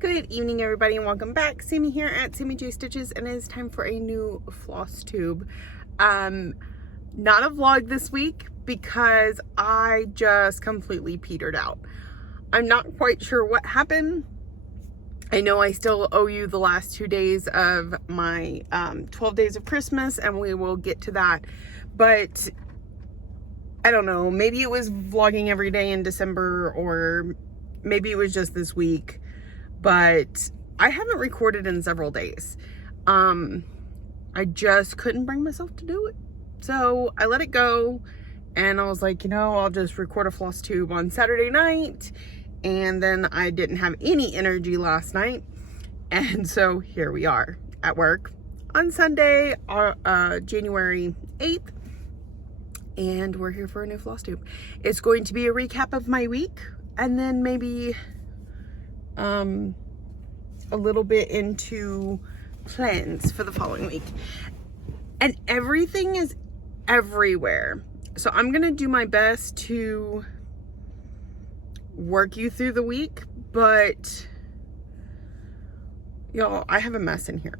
Good evening, everybody, and welcome back. Sammy here at Sammy J Stitches, and it is time for a new Flosstube. Not a vlog this week because I just completely petered out. I'm not quite sure what happened. I know I still owe you the last 2 days of my 12 days of Christmas, and we will get to that. But I don't know, maybe it was vlogging every day in December, or maybe it was just this week. But I haven't recorded in several days. I just couldn't bring myself to do it. So I let it go, and I was like, I'll just record a Flosstube on Saturday night. And then I didn't have any energy last night. And so here we are at work on Sunday, January 8th. And we're here for a new Flosstube. It's going to be a recap of my week, and then maybe a little bit into plans for the following week. And everything is everywhere. So I'm gonna do my best to work you through the week, but y'all, I have a mess in here.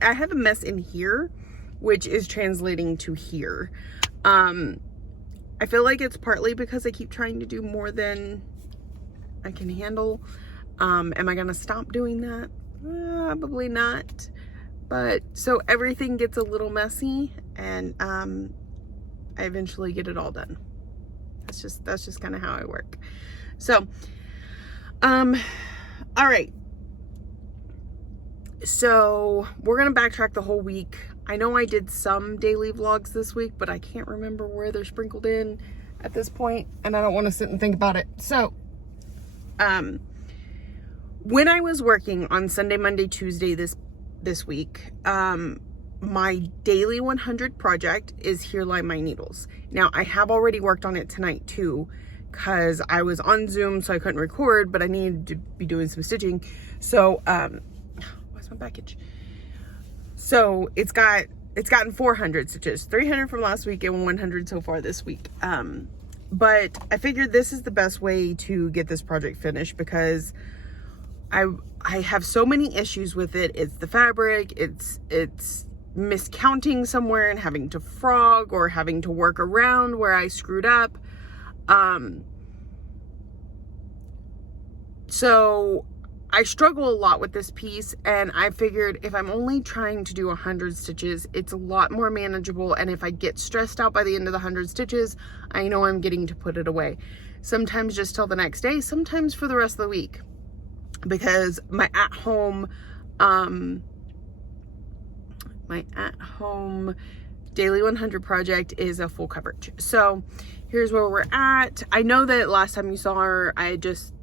I have a mess in here, which is translating to here. I feel like it's partly because I keep trying to do more than I can handle. Am I gonna stop doing that? Probably not. But so everything gets a little messy, and I eventually get it all done. That's just kind of how I work. So, all right. So we're gonna backtrack the whole week. I know I did some daily vlogs this week, but I can't remember where they're sprinkled in at this point, and I don't want to sit and think about it. So, when I was working on Sunday, Monday, Tuesday this week, my daily 100 project is Here Lie My Needles. Now, I have already worked on it tonight too, because I was on Zoom, so I couldn't record, but I needed to be doing some stitching. So, where's my package? So it's gotten 400 stitches, 300 from last week and 100 so far this week. But I figured this is the best way to get this project finished, because I have so many issues with it. It's the fabric, it's miscounting somewhere and having to frog, or having to work around where I screwed up. So I struggle a lot with this piece, and I figured if I'm only trying to do 100 stitches, it's a lot more manageable. And if I get stressed out by the end of the 100 stitches, I know I'm getting to put it away. Sometimes just till the next day, sometimes for the rest of the week. Because my at-home daily 100 project is a full coverage. So here's where we're at. I know that last time you saw her, I just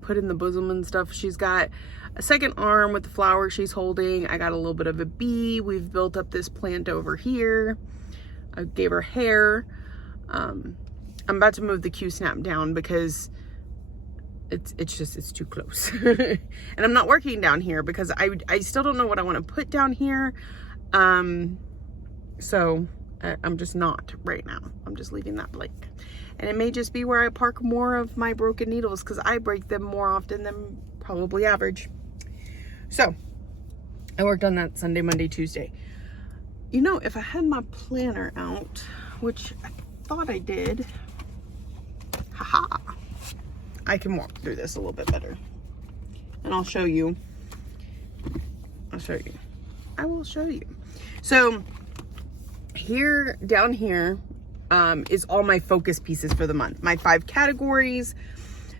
put in the bosom and stuff. She's got a second arm with the flower she's holding. I got a little bit of a bee. We've built up this plant over here. I gave her hair. I'm about to move the Q-snap down because it's too close. And I'm not working down here because I still don't know what I want to put down here. So I'm just not right now. I'm just leaving that blank. And it may just be where I park more of my broken needles, because I break them more often than probably average. So I worked on that Sunday, Monday, Tuesday. If I had my planner out, which I thought I did, haha, I can walk through this a little bit better. And I'll show you. I will show you. So here, down here, is all my focus pieces for the month. My 5 categories,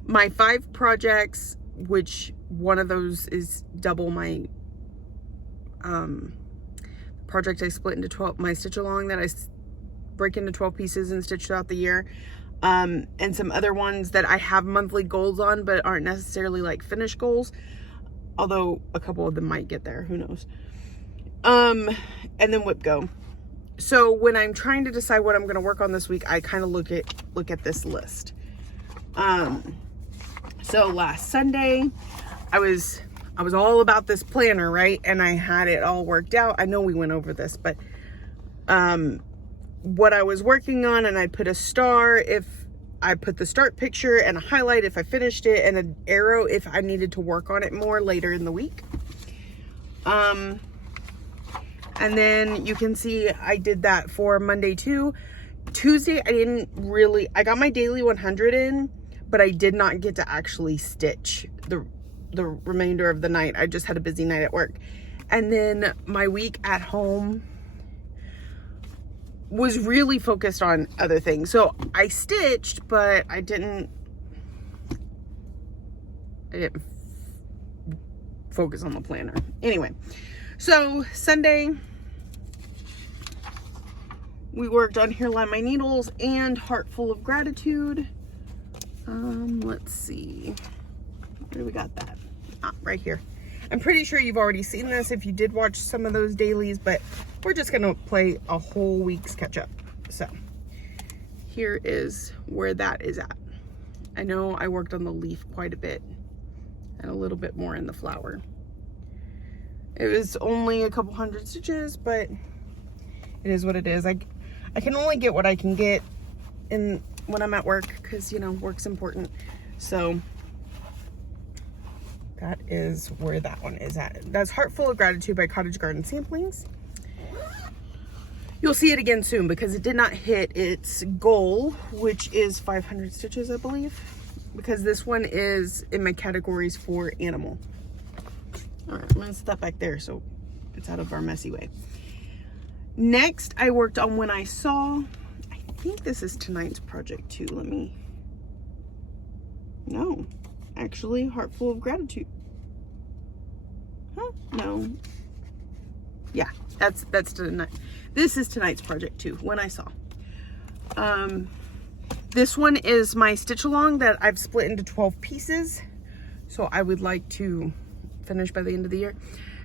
my 5 projects, which one of those is double my project I split into 12, my stitch along that I break into 12 pieces and stitch throughout the year. And some other ones that I have monthly goals on, but aren't necessarily like finished goals, although a couple of them might get there, who knows. And then Whip Go. So when I'm trying to decide what I'm going to work on this week, I kind of look at this list. So last Sunday, I was all about this planner, right? And I had it all worked out. I know we went over this, but what I was working on, and I put a star if I put the start picture and a highlight if I finished it, and an arrow if I needed to work on it more later in the week. And then you can see I did that for Monday too. Tuesday, I got my daily 100 in, but I did not get to actually stitch the remainder of the night. I just had a busy night at work. And then my week at home was really focused on other things. So I stitched, but I didn't focus on the planner. Anyway, so Sunday, we worked on Here Lie My Needles and Heart Full of Gratitude. Let's see. Where do we got that? Right here. I'm pretty sure you've already seen this if you did watch some of those dailies, but we're just gonna play a whole week's catch up. So here is where that is at. I know I worked on the leaf quite a bit and a little bit more in the flower. It was only a couple hundred stitches, but it is what it is. I can only get what I can get in when I'm at work, because, you know, work's important. So that is where that one is at. That's Heart Full of Gratitude by Cottage Garden Samplings. You'll see it again soon because it did not hit its goal, which is 500 stitches, I believe, because this one is in my categories for animal. All right, I'm gonna set that back there so it's out of our messy way. Next, I worked on When I Saw. I think this is tonight's project too. No, actually, Heart Full of Gratitude. Huh? No. Yeah, that's tonight. This is tonight's project too, When I Saw. This one is my stitch along that I've split into 12 pieces. So I would like to finish by the end of the year.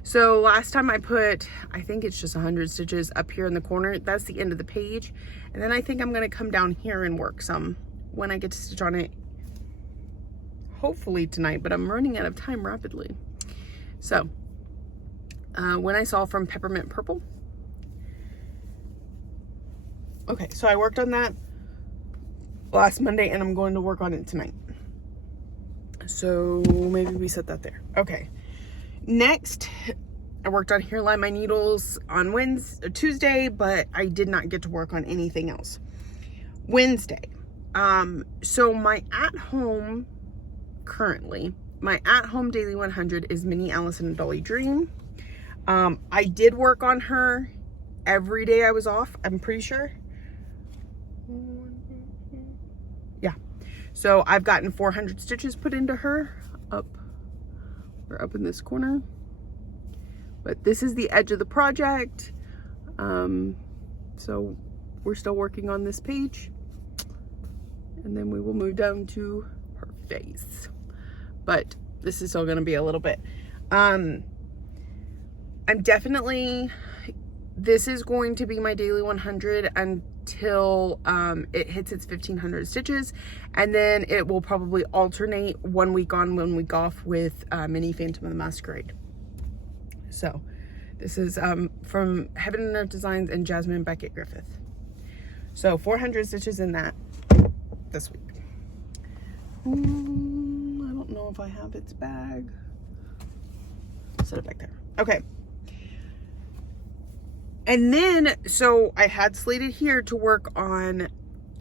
So last time I put, I think it's just 100 stitches up here in the corner. That's the end of the page. And then I think I'm gonna come down here and work some when I get to stitch on it, hopefully tonight, but I'm running out of time rapidly. So, When I Saw from Peppermint Purple. Okay, so I worked on that last Monday and I'm going to work on it tonight. So maybe we set that there. Okay. Next, I worked on Here Lie My Needles on Tuesday, but I did not get to work on anything else. Wednesday. So my at-home, currently, my at-home daily 100 is Minnie, Alice, and a Dolly Dream. I did work on her every day I was off, I'm pretty sure. Yeah. So I've gotten 400 stitches put into her We're up in this corner, but this is the edge of the project. So we're still working on this page, and then we will move down to her face, but this is still going to be a little bit. This is going to be my daily 100 until it hits its 1500 stitches, and then it will probably alternate 1 week on, 1 week off with Minnie Phantom of the Masquerade. So this is from Heaven and Earth Designs and Jasmine Beckett Griffith. So 400 stitches in that this week. I don't know if I have its bag. Set it back there. Okay. And then, so I had slated here to work on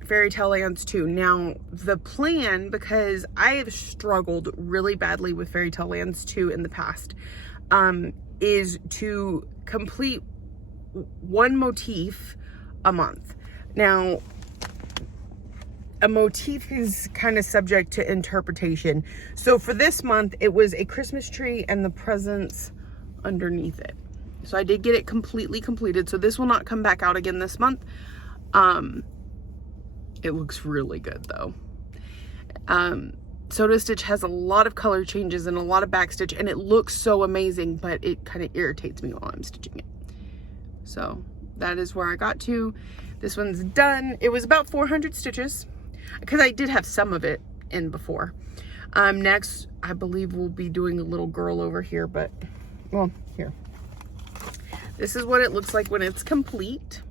Fairy Tale Lands 2. Now, the plan, because I have struggled really badly with Fairy Tale Lands 2 in the past, is to complete one motif a month. Now, a motif is kind of subject to interpretation. So for this month, it was a Christmas tree and the presents underneath it. So I did get it completely completed. So this will not come back out again this month. It looks really good though. Soda Stitch has a lot of color changes and a lot of backstitch, and it looks so amazing, but it kind of irritates me while I'm stitching it. So that is where I got to. This one's done. It was about 400 stitches because I did have some of it in before. Next, I believe we'll be doing a little girl over here, but well, here. This is what it looks like when it's complete.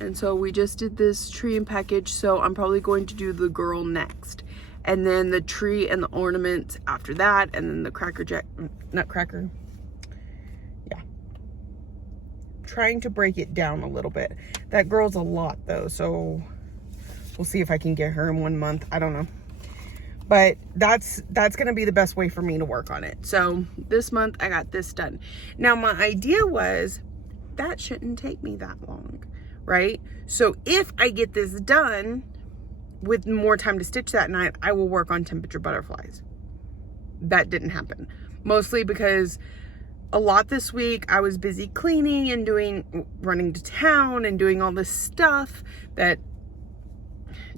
And so we just did this tree and package, so I'm probably going to do the girl next. And then the tree and the ornaments after that, and then the nutcracker. Yeah. Trying to break it down a little bit. That girl's a lot though, so we'll see if I can get her in 1 month. I don't know. But that's gonna be the best way for me to work on it. So this month I got this done. Now my idea was that shouldn't take me that long, right? So if I get this done with more time to stitch that night, I will work on temperature butterflies. That didn't happen. Mostly because a lot this week I was busy cleaning and running to town and doing all this stuff that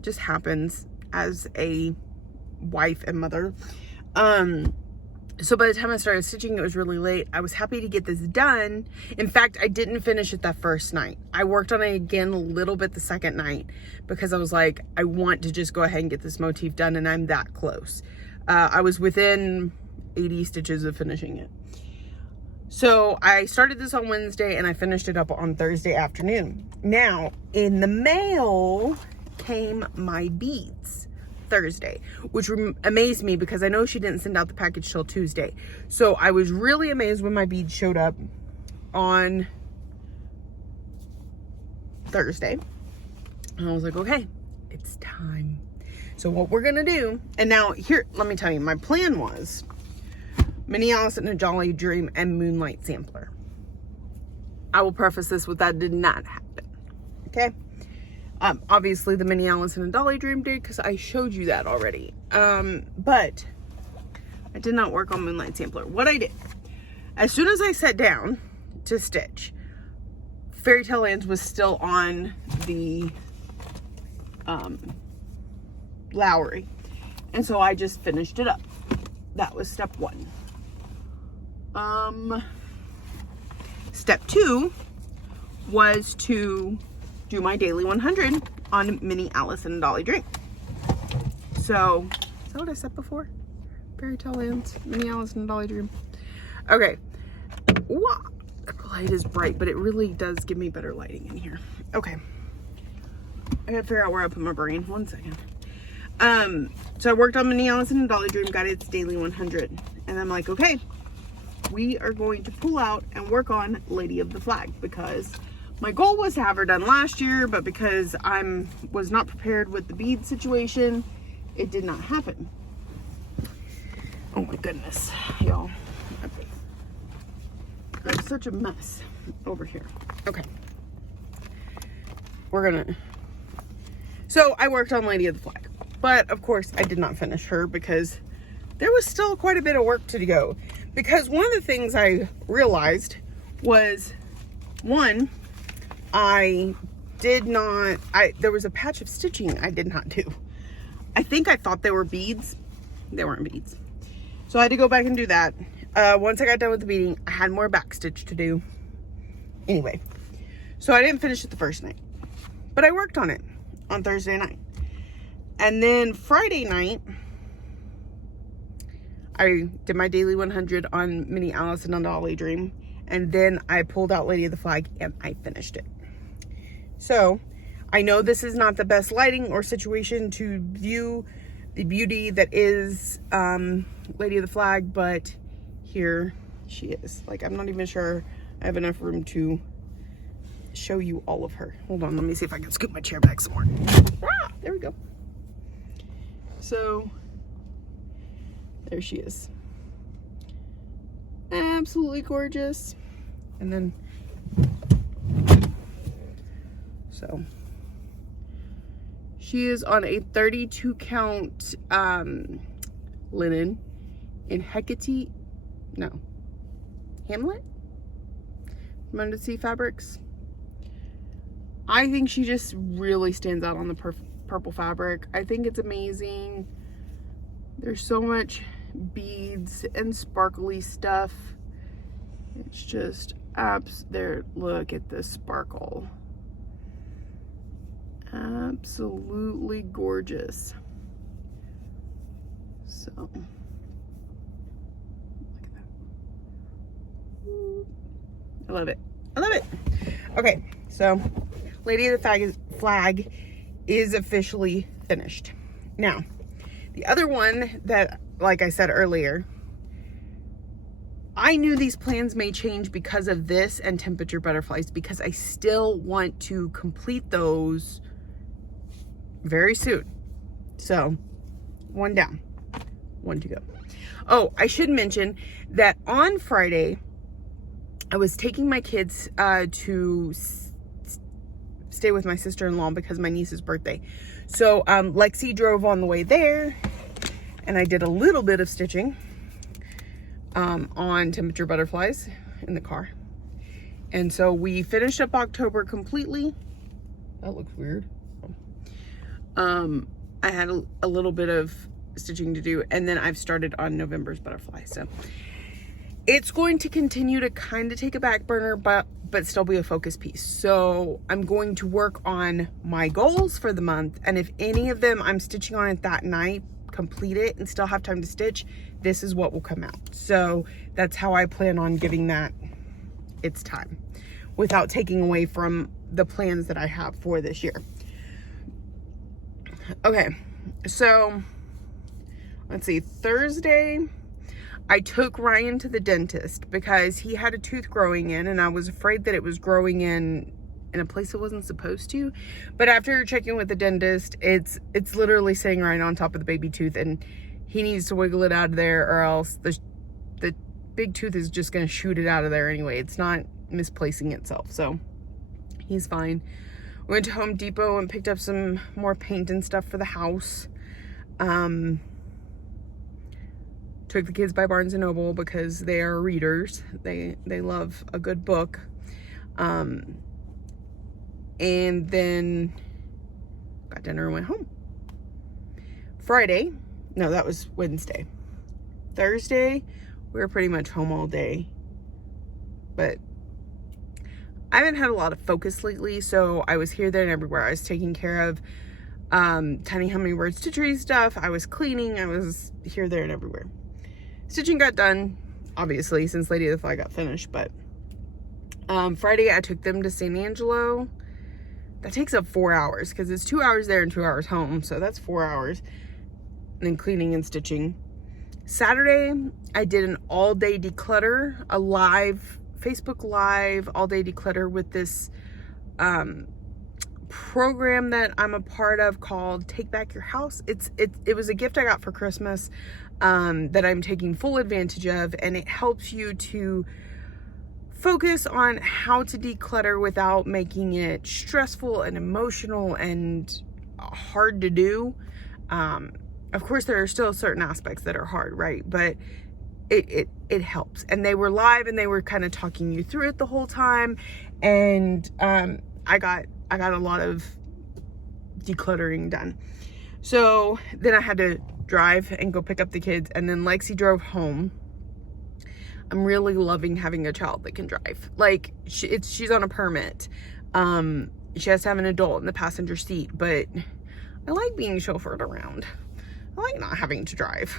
just happens as a wife and mother. So by the time I started stitching, it was really late. I was happy to get this done. In fact, I didn't finish it that first night. I worked on it again a little bit the second night because I was like, I want to just go ahead and get this motif done, and I'm that close. I was within 80 stitches of finishing it. So I started this on Wednesday and I finished it up on Thursday afternoon. Now, in the mail came my beads Thursday, which amazed me because I know she didn't send out the package till Tuesday. So I was really amazed when my beads showed up on Thursday. And I was like, okay, it's time. So what we're gonna do, and now here, let me tell you, my plan was Minnie Alice in a Jolly Dream and Moonlight Sampler. I will preface this with that did not happen, okay? Obviously the Minnie Alice in a Dolly Dream did because I showed you that already. But I did not work on Moonlight Sampler. What I did, as soon as I sat down to stitch, Fairy Tale Lands was still on the Lowry. And so I just finished it up. That was step one. Step two was to do my daily 100 on Minnie Alice and a Dolly Dream. So, is that what I said before? Fairy Tale Lands, Minnie Alice and a Dolly Dream. Okay. Wow. The light is bright, but it really does give me better lighting in here. Okay. I gotta figure out where I put my brain. 1 second. So I worked on Minnie Alice and a Dolly Dream, got its daily 100. And I'm like, okay, we are going to pull out and work on Lady of the Flag because my goal was to have her done last year, but because was not prepared with the bead situation, it did not happen. Oh my goodness, y'all. There's such a mess over here. Okay. So I worked on Lady of the Flag, but of course I did not finish her because there was still quite a bit of work to go. Because one of the things I realized was, one, there was a patch of stitching I did not do. I think I thought they were beads. They weren't beads. So I had to go back and do that. Once I got done with the beading, I had more back stitch to do. Anyway, so I didn't finish it the first night, but I worked on it on Thursday night. And then Friday night, I did my daily 100 on Minnie Alice and a Dolly Dream. And then I pulled out Lady of the Flag and I finished it. So I know this is not the best lighting or situation to view the beauty that is Lady of the Flag, but here she is. Like, I'm not even sure I have enough room to show you all of her. Hold on, let me see if I can scoop my chair back some more. Ah, there we go. So there she is. Absolutely gorgeous. And then, so she is on a 32 count linen in Hamlet Mended Sea Fabrics. I think she just really stands out on the purple fabric. I think it's amazing. There's so much beads and sparkly stuff. It's just there. Look at the sparkle. Absolutely gorgeous. So look at that. I love it. I love it. Okay, so Lady of the Flag is officially finished. Now, the other one that, like I said earlier, I knew these plans may change because of this and temperature butterflies, because I still want to complete those very soon. So, one down, one to go. Oh, I should mention that on Friday, I was taking my kids to stay with my sister-in-law because my niece's birthday. So Lexi drove on the way there, and I did a little bit of stitching on temperature butterflies in the car. And so we finished up October completely. That looks weird. I had a little bit of stitching to do, and then I've started on November's butterfly. So it's going to continue to kind of take a back burner, but still be a focus piece. So I'm going to work on my goals for the month, and if any of them I'm stitching on it that night, complete it and still have time to stitch, this is what will come out. So that's how I plan on giving that its time without taking away from the plans that I have for this year. Okay, so let's see, Thursday I took Ryan to the dentist because he had a tooth growing in, and I was afraid that it was growing in a place it wasn't supposed to. But after checking with the dentist, it's literally sitting right on top of the baby tooth, and he needs to wiggle it out of there, or else the big tooth is just going to shoot it out of there anyway. It's not misplacing itself, so he's fine. We went to Home Depot and picked up some more paint and stuff for the house. Took the kids by Barnes & Noble because they are readers. They love a good book. And then got dinner and went home. Friday, no, that was Wednesday. Thursday, we were pretty much home all day. But I haven't had a lot of focus lately, so I was here, there, and everywhere. I was taking care of tiny hummingbird stitchery stuff. I was cleaning. I was here, there, and everywhere. Stitching got done, obviously, since Lady of the Flag got finished, but Friday I took them to San Angelo. That takes up 4 hours because it's 2 hours there and 2 hours home, so that's 4 hours. And then cleaning and stitching. Saturday, I did an all-day declutter, a live, Facebook Live all-day declutter with this program that I'm a part of called Take Back Your House. It was a gift I got for Christmas that I'm taking full advantage of, and it helps you to focus on how to declutter without making it stressful and emotional and hard to do. Of course, there are still certain aspects that are hard, right? But it helps. And they were live, and they were kind of talking you through it the whole time. And I got a lot of decluttering done. So then I had to drive and go pick up the kids, and then Lexi drove home. I'm really loving having a child that can drive. Like, she's on a permit. She has to have an adult in the passenger seat, but I like being chauffeured around. I like not having to drive.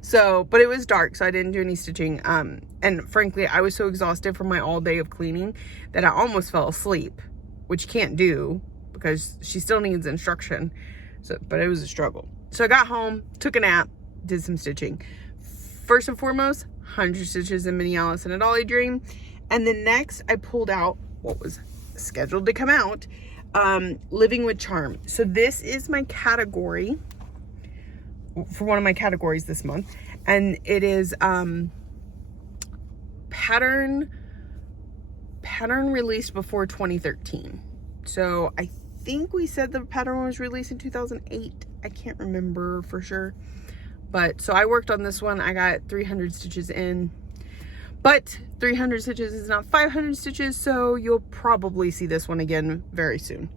So, but it was dark, so I didn't do any stitching. And frankly, I was so exhausted from my all day of cleaning that I almost fell asleep, which you can't do because she still needs instruction. So, but it was a struggle. So I got home, took a nap, did some stitching. First and foremost, 100 stitches in Minnie Alice and a Dolly Dream. And then next, I pulled out what was scheduled to come out, Living with Charm. So this is my category for one of my categories this month, and it is pattern released before 2013. So I think we said the pattern was released in 2008. I can't remember for sure, but so I worked on this one. I got 300 stitches in, but 300 stitches is not 500 stitches, so you'll probably see this one again very soon.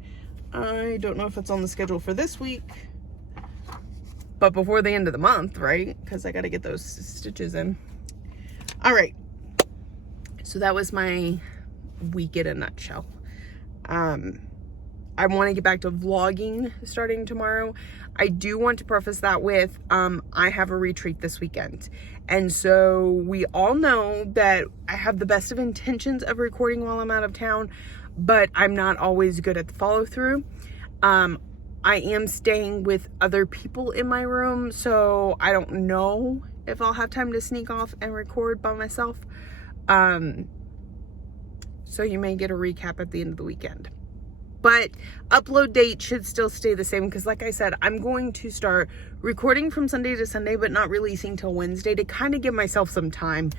I don't know if it's on the schedule for this week, but before the end of the month, right? Because I got to get those stitches in. All right. So that was my week in a nutshell. I want to get back to vlogging starting tomorrow. I do want to preface that with, I have a retreat this weekend. And so we all know that I have the best of intentions of recording while I'm out of town, but I'm not always good at the follow through. I am staying with other people in my room, so I don't know if I'll have time to sneak off and record by myself. So you may get a recap at the end of the weekend. But upload date should still stay the same because, like I said, I'm going to start recording from Sunday to Sunday, but not releasing till Wednesday to kind of give myself some time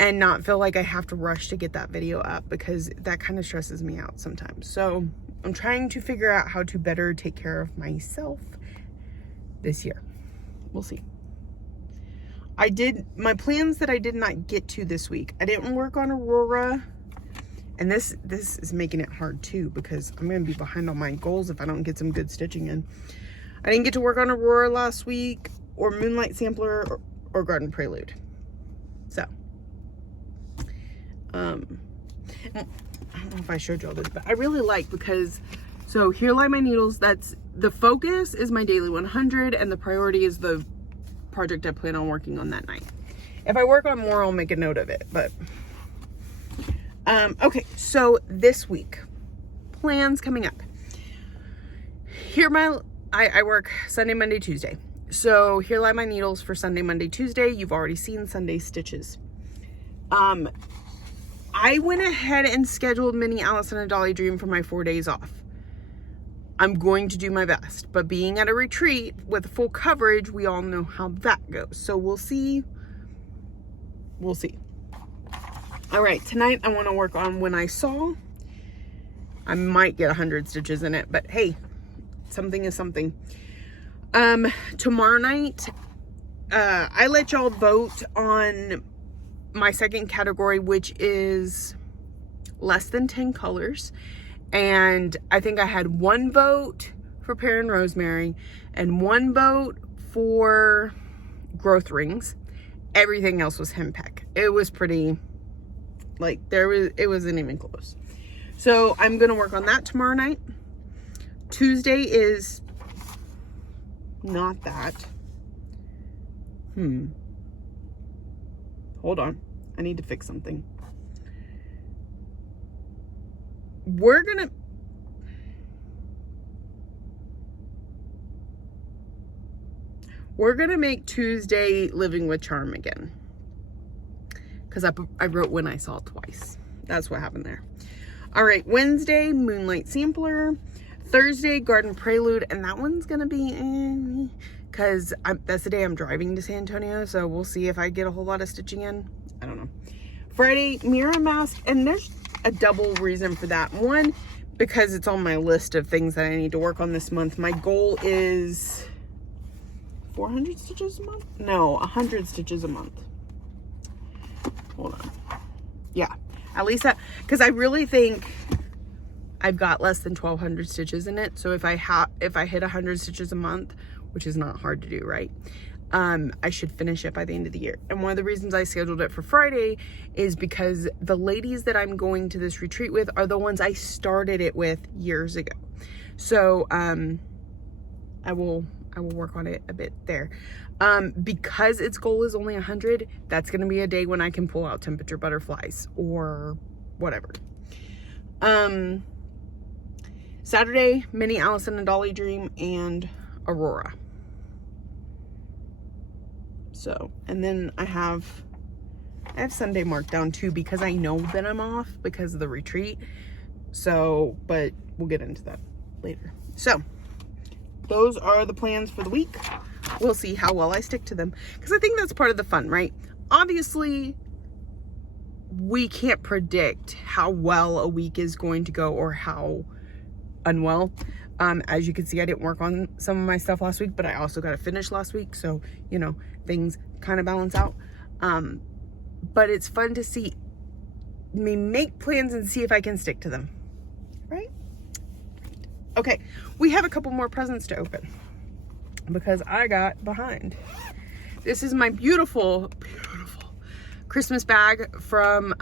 and not feel like I have to rush to get that video up, because that kind of stresses me out sometimes. So I'm trying to figure out how to better take care of myself this year. We'll see. My plans that I did not get to this week. I didn't work on Aurora. And this is making it hard too, because I'm going to be behind on my goals if I don't get some good stitching in. I didn't get to work on Aurora last week, or Moonlight Sampler, or Garden Prelude. So, I don't know if I showed y'all this, but I really like, because, so here lie my needles. That's, the focus is my daily 100, and the priority is the project I plan on working on that night. If I work on more, I'll make a note of it, but... okay, so this week, plans coming up. I work Sunday, Monday, Tuesday. So here lie my needles for Sunday, Monday, Tuesday. You've already seen Sunday stitches. I went ahead and scheduled Mini Alice and a Dolly Dream for my 4 days off. I'm going to do my best, but being at a retreat with full coverage, we all know how that goes. So we'll see. We'll see. All right, tonight I want to work on When I Saw. I might get 100 stitches in it, but hey, something is something. Tomorrow night, I let y'all vote on my second category, which is less than 10 colors. And I think I had 1 vote for Pear and Rosemary and 1 vote for Growth Rings. Everything else was Henpeck. It was pretty... like, it wasn't even close. So I'm going to work on that tomorrow night. Tuesday is not that. Hold on. I need to fix something. We're going to make Tuesday Living with Charm again. Because I wrote When I Saw twice. That's what happened there. All right, Wednesday, Moonlight Sampler. Thursday, Garden Prelude. And that one's going to be because that's the day I'm driving to San Antonio. So we'll see if I get a whole lot of stitching in. I don't know. Friday, Mirror Mask. And there's a double reason for that. One, because it's on my list of things that I need to work on this month. My goal is 400 stitches a month? No, 100 stitches a month. Hold on. Yeah, at least that, because I really think I've got less than 1,200 stitches in it. So if I hit 100 stitches a month, which is not hard to do, right? I should finish it by the end of the year. And one of the reasons I scheduled it for Friday is because the ladies that I'm going to this retreat with are the ones I started it with years ago. So I will work on it a bit there. Because its goal is only 100, that's going to be a day when I can pull out Temperature Butterflies or whatever. Saturday, Mini Alice and a Dolly Dream and Aurora. So, and then I have Sunday marked down too, because I know that I'm off because of the retreat. So, but we'll get into that later. So, those are the plans for the week. We'll see how well I stick to them, because I think that's part of the fun, right? Obviously, we can't predict how well a week is going to go or how unwell. As you can see, I didn't work on some of my stuff last week, but I also got to finish last week. So, you know, things kind of balance out. But it's fun to see me make plans and see if I can stick to them, right? Okay, we have a couple more presents to open because I got behind. This is my beautiful Christmas bag from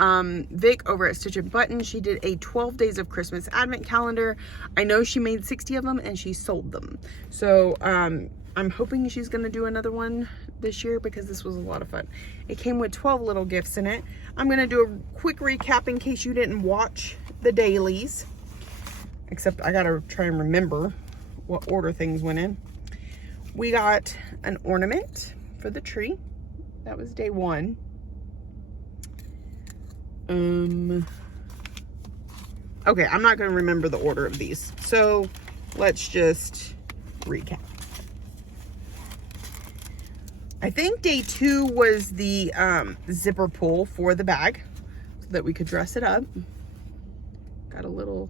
Vic over at Stitch and Button. She did a 12 days of Christmas advent calendar. I know she made 60 of them and she sold them. So I'm hoping she's gonna do another one this year because this was a lot of fun. It came with 12 little gifts in it. I'm gonna do a quick recap in case you didn't watch the dailies, except I gotta try and remember what order things went in. We got an ornament for the tree. That was day 1. Okay, I'm not gonna remember the order of these, so let's just recap. I think day 2 was the zipper pull for the bag so that we could dress it up. Got a little,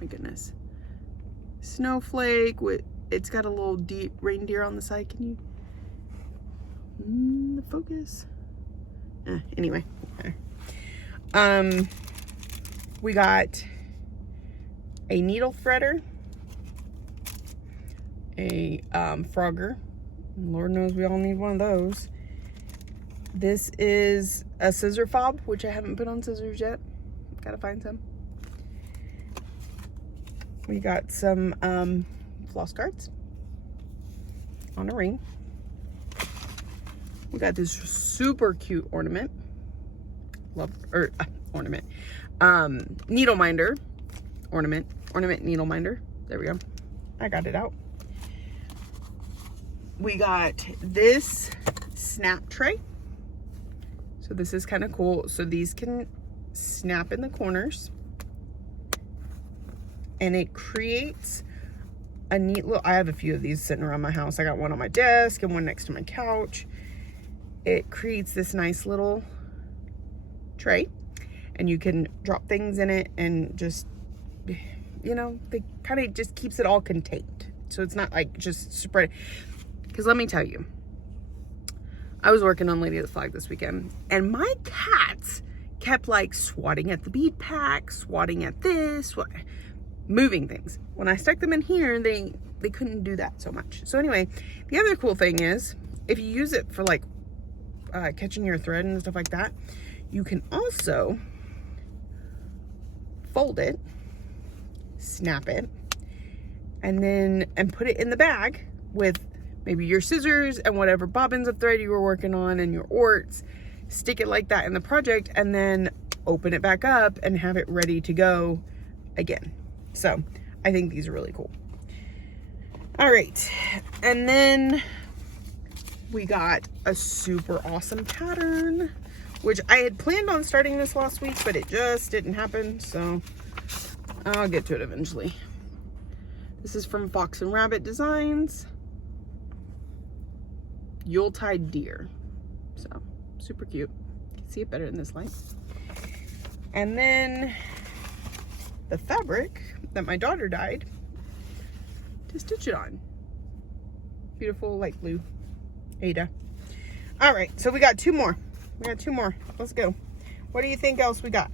my goodness, snowflake with, it's got a little deep reindeer on the side. Can you focus? Anyway, we got a needle threader, a Frogger. Lord knows we all need one of those. This is a scissor fob, which I haven't put on scissors yet. Gotta find some. We got some floss guards on a ring. We got this super cute ornament. Ornament. Needle minder. Ornament needle minder. There we go. I got it out. We got this snap tray. So this is kind of cool. So these can snap in the corners. And it creates a neat little, I have a few of these sitting around my house. I got one on my desk and one next to my couch. It creates this nice little tray. And you can drop things in it and just, you know, they kind of just keeps it all contained. So it's not like just spread. Because let me tell you, I was working on Lady of the Flag this weekend, and my cats kept like swatting at the bead pack, swatting at this, moving things. When I stuck them in here, they couldn't do that so much. So anyway, the other cool thing is, if you use it for like catching your thread and stuff like that, you can also fold it, snap it, and put it in the bag with maybe your scissors and whatever bobbins of thread you were working on and your orts. Stick it like that in the project and then open it back up and have it ready to go again. So I think these are really cool. All right, and then we got a super awesome pattern, which I had planned on starting this last week, but it just didn't happen, so I'll get to it eventually. This is from Fox and Rabbit Designs. Yuletide deer. So super cute. You can see it better in this light. And then the fabric that my daughter dyed to stitch it on. Beautiful light blue Ada. All right, so we got 2 more. Let's go. What do you think else we got?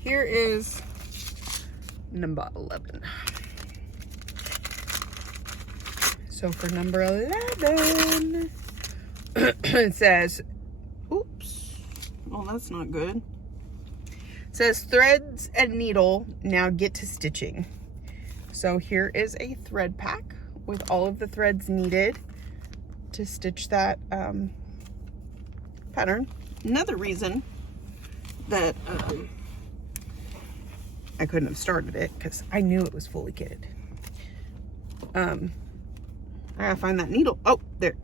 Here is number 11. So for number 11, it says, oops, oh, that's not good. It says threads and needle, now get to stitching. So here is a thread pack with all of the threads needed to stitch that pattern. Another reason that I couldn't have started it, because I knew it was fully kitted. I gotta find that needle. Oh, there.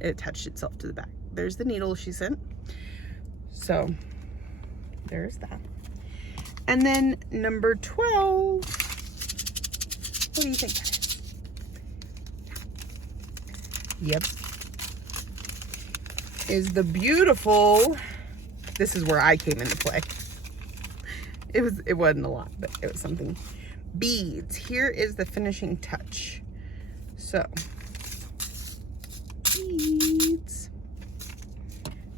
It attached itself to the back. There's the needle she sent. So there's that. And then number 12. What do you think that is? Yep. Is the beautiful, this is where I came into play. It wasn't a lot, but it was something. Beads. Here is the finishing touch. So, beads.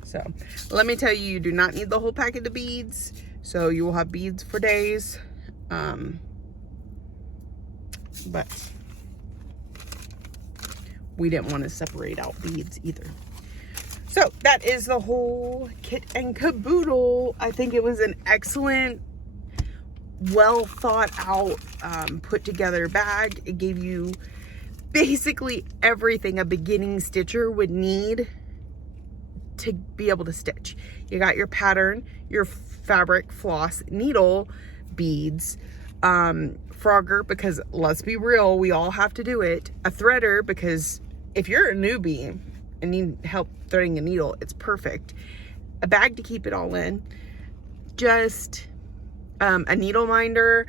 So, let me tell you, you do not need the whole packet of beads. So, you will have beads for days. But we didn't want to separate out beads either. So, that is the whole kit and caboodle. I think it was an excellent, well thought out, put together bag. It gave you basically everything a beginning stitcher would need to be able to stitch. You got your pattern, your fabric floss needle beads, Frogger, because let's be real, we all have to do it, a threader, because if you're a newbie and need help threading a needle, it's perfect, a bag to keep it all in, just a needle minder,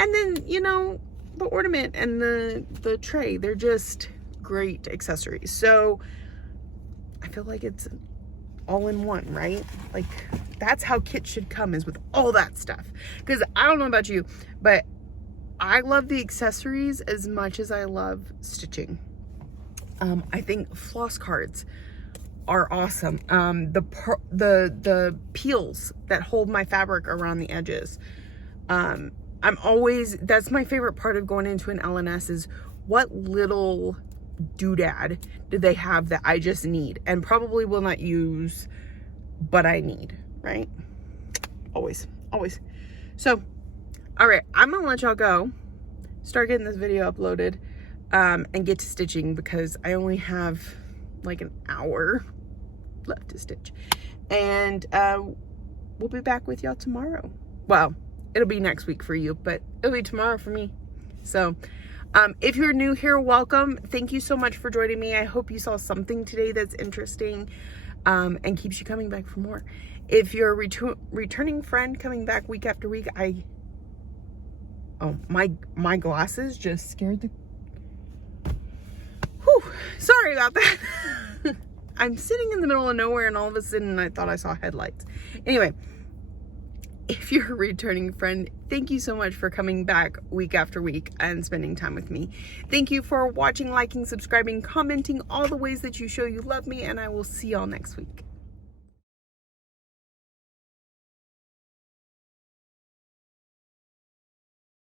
and then, you know, the ornament and the tray. They're just great accessories. So I feel like it's all in one, right? Like, that's how kits should come, is with all that stuff. Because I don't know about you, but I love the accessories as much as I love stitching. I think floss cards are awesome. The peels that hold my fabric around the edges. That's my favorite part of going into an LNS, is what little doodad do they have that I just need and probably will not use, but I need, right? Always. So, all right, I'm gonna let y'all go, start getting this video uploaded, and get to stitching, because I only have like an hour left to stitch, and we'll be back with y'all tomorrow. Well, it'll be next week for you, but it'll be tomorrow for me. So if you're new here, welcome. Thank you so much for joining me. I hope you saw something today that's interesting, and keeps you coming back for more. If you're a returning friend coming back week after week, my glasses just scared the... Whew, sorry about that. I'm sitting in the middle of nowhere and all of a sudden I thought I saw headlights. Anyway, if you're a returning friend, thank you so much for coming back week after week and spending time with me. Thank you for watching, liking, subscribing, commenting, all the ways that you show you love me, and I will see y'all next week.